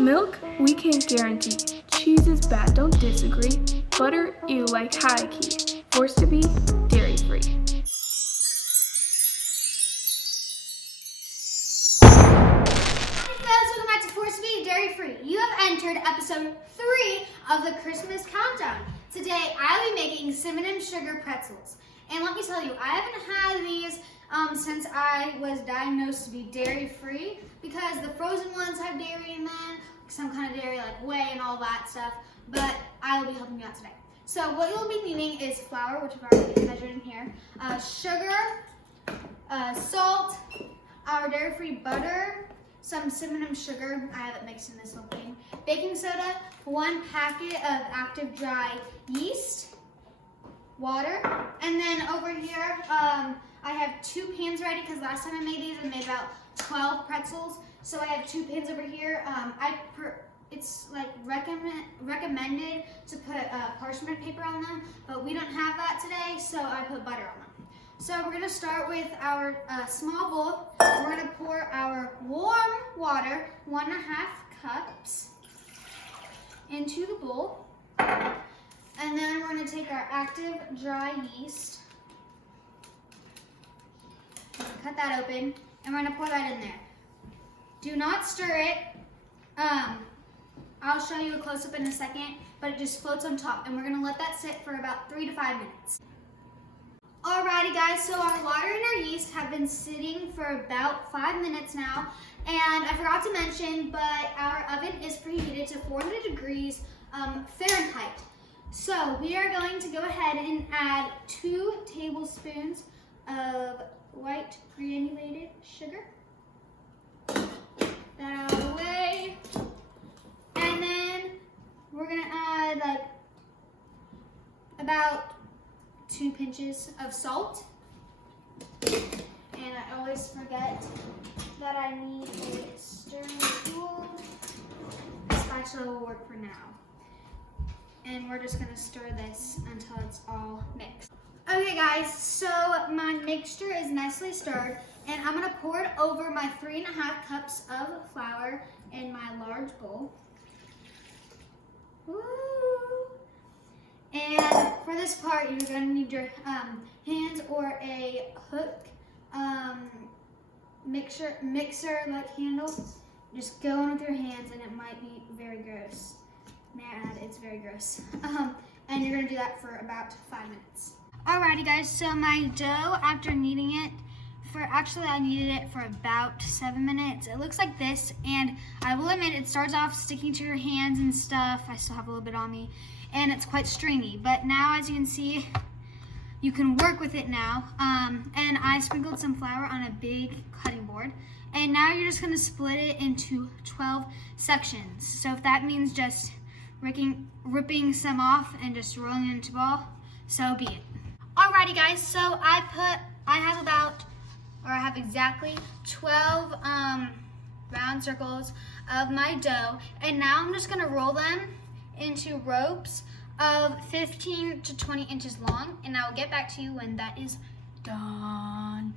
Milk, we can't guarantee. Cheese is bad, don't disagree. Butter, ew, like high key. Forced to be dairy free. Welcome back to Forced to be Dairy Free. You have entered episode 3 of the Christmas countdown. Today I'll be making cinnamon sugar pretzels. And let me tell you, I haven't had these since I was diagnosed to be dairy free because the frozen ones have dairy in them, some kind of dairy like whey and all that stuff, but I will be helping you out today. So what you'll be needing is flour, which I've already measured in here, sugar, salt, our dairy-free butter, some cinnamon sugar, I have it mixed in this little thing, baking soda, 1 packet of active dry yeast, water, and then over here I have 2 pans ready because last time I made these I made about 12 pretzels, so I have 2 pans over here. It's like recommended to put parchment paper on them, but we don't have that today, so I put butter on them. So we're going to start with our small bowl. We're going to pour our warm water, 1.5 cups, into the bowl. And then we're going to take our active dry yeast, cut that open, and we're going to pour that in there. Do not stir it. I'll show you a close-up in a second, but it just floats on top, and we're going to let that sit for about 3 to 5 minutes. Alrighty guys, so our water and our yeast have been sitting for about 5 minutes now, and I forgot to mention, but our oven is preheated to 400 degrees Fahrenheit. So we are going to go ahead and add 2 tablespoons of white granulated sugar. That out of the way. And then we're gonna add like about 2 pinches of salt. And I always forget that I need a stirring tool. A spatula will work for now. And we're just gonna stir this until it's all mixed. Okay guys, so my mixture is nicely stirred, and I'm gonna pour it over my 3.5 cups of flour in my large bowl. Woo! And for this part, you're gonna need your hands or a hook mixer like handle. Just go in with your hands, and it might be very gross. May I add, it's very gross. And you're gonna do that for about 5 minutes. Alrighty guys, so my dough, after kneading it, I kneaded it for about 7 minutes. It looks like this, and I will admit it starts off sticking to your hands and stuff. I still have a little bit on me, and it's quite stringy. But now, as you can see, you can work with it now. And I sprinkled some flour on a big cutting board. And now you're just gonna split it into 12 sections. So if that means just ripping some off and just rolling it into a ball, so be it. Alrighty guys, so I have exactly 12 round circles of my dough, and now I'm just gonna roll them into ropes of 15 to 20 inches long, and I will get back to you when that is done.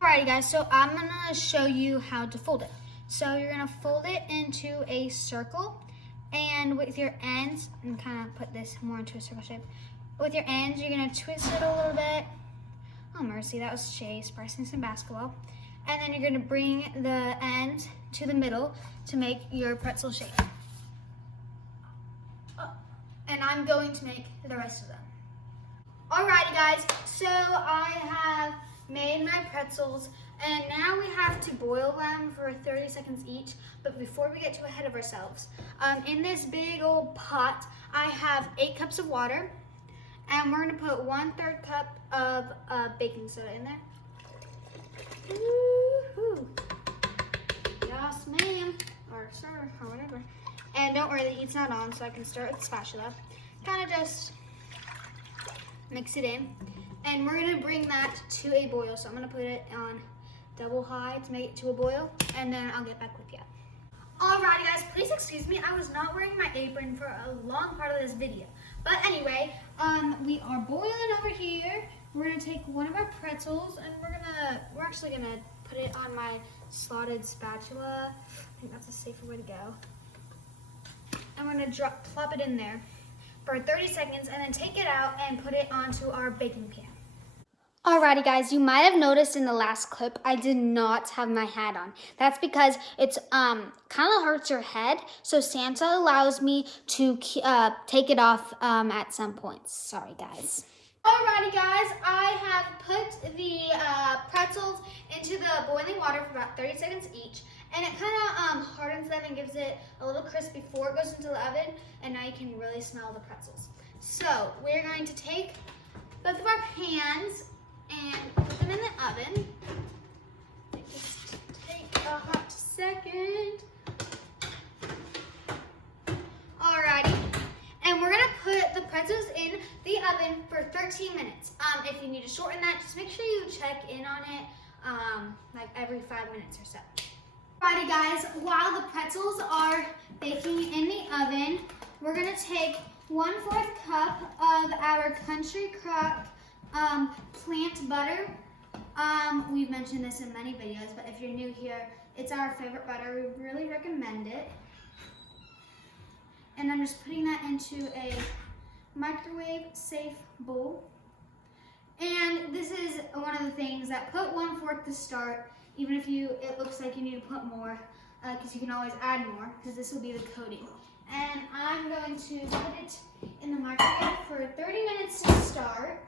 Alrighty guys, so I'm gonna show you how to fold it. So you're gonna fold it into a circle, and with your ends, and kind of put this more into a circle shape. With your ends, you're gonna twist it a little bit. Oh mercy, that was Chase pressing some basketball. And then you're gonna bring the end to the middle to make your pretzel shape. And I'm going to make the rest of them. Alrighty guys, so I have made my pretzels, and now we have to boil them for 30 seconds each. But before we get too ahead of ourselves, in this big old pot, I have 8 cups of water, and we're gonna put 1/3 cup of baking soda in there. Woo-hoo. Yes, ma'am, or sir, or whatever. And don't worry, the heat's not on, so I can start with the spatula. Kind of just mix it in, and we're gonna bring that to a boil. So I'm gonna put it on double high to make it to a boil, and then I'll get back with you. Alrighty guys, please excuse me, I was not wearing my apron for a long part of this video. But anyway, we are boiling over here. We're gonna take one of our pretzels, and we're actually gonna put it on my slotted spatula. I think that's a safer way to go. we're going to plop it in there for 30 seconds and then take it out and put it onto our baking pan. Alrighty guys, you might have noticed in the last clip I did not have my hat on. That's because it's kind of hurts your head, so Santa allows me to take it off at some points. Sorry guys. Alrighty guys, I have put the pretzels into the boiling water for about 30 seconds each, and it kind of hardens them and gives it a little crisp before it goes into the oven, and now you can really smell the pretzels. So we're going to take both of our pans and put them in the oven. Just take a hot second. Alrighty, and we're gonna put the pretzels in the oven for 13 minutes. If you need to shorten that, just make sure you check in on it like every 5 minutes or so. Alrighty guys, while the pretzels are baking in the oven, we're gonna take 1/4 cup of our Country Crock plant butter. We've mentioned this in many videos, but if you're new here, it's our favorite butter. We really recommend it. And I'm just putting that into a microwave safe bowl. And this is one of the things that put 1/4 to start, even if it looks like you need to put more, because you can always add more, because this will be the coating. And I'm going to put it in the microwave for 30 minutes to start.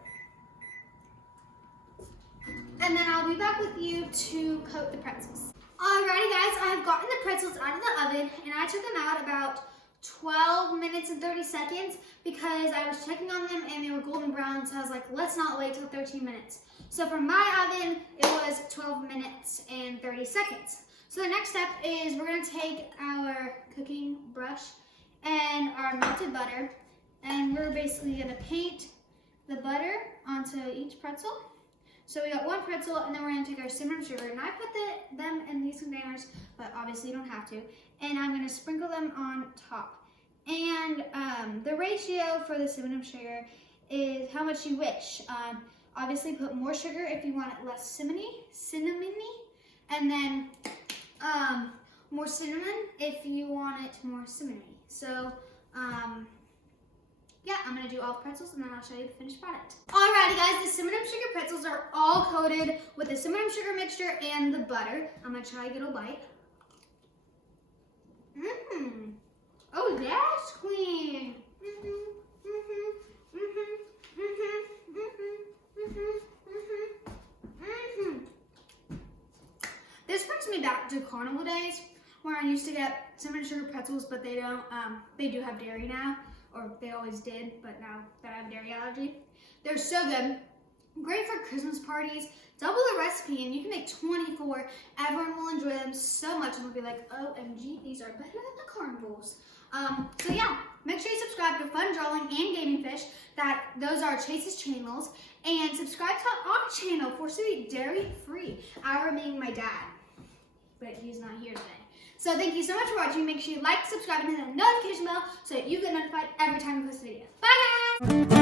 And then I'll be back with you to coat the pretzels. Alrighty guys, I've gotten the pretzels out of the oven and I took them out about 12 minutes and 30 seconds because I was checking on them and they were golden brown, so I was like, let's not wait till 13 minutes. So for my oven, it was 12 minutes and 30 seconds. So the next step is we're gonna take our cooking brush and our melted butter, and we're basically gonna paint the butter onto each pretzel. So we got one pretzel, and then we're gonna take our cinnamon sugar, and I put them in these containers, but obviously you don't have to. And I'm gonna sprinkle them on top. And the ratio for the cinnamon sugar is how much you wish. Obviously put more sugar if you want it less cinnamony, and then more cinnamon if you want it more cinnamony. So yeah, I'm gonna do all the pretzels and then I'll show you the finished product. Alrighty guys, the cinnamon sugar pretzels are all coated with the cinnamon sugar mixture and the butter. I'm gonna try to get a bite. Oh, that's clean. This brings me back to carnival days where I used to get cinnamon sugar pretzels, but they don't. They do have dairy now, or they always did, but now that I have a dairy allergy, they're so good. Great for Christmas parties. Double the recipe, and you can make 24. Everyone will enjoy them so much, and they'll be like, OMG, these are better than the carnivals. So yeah, make sure you subscribe to Fun Drawing and Gaming Fish. Those are Chase's channels. And subscribe to our channel, Forced to Be Dairy Free. Our being my dad, but he's not here today. So thank you so much for watching. Make sure you like, subscribe, and hit the notification bell so that you get notified every time we post a video. Bye guys!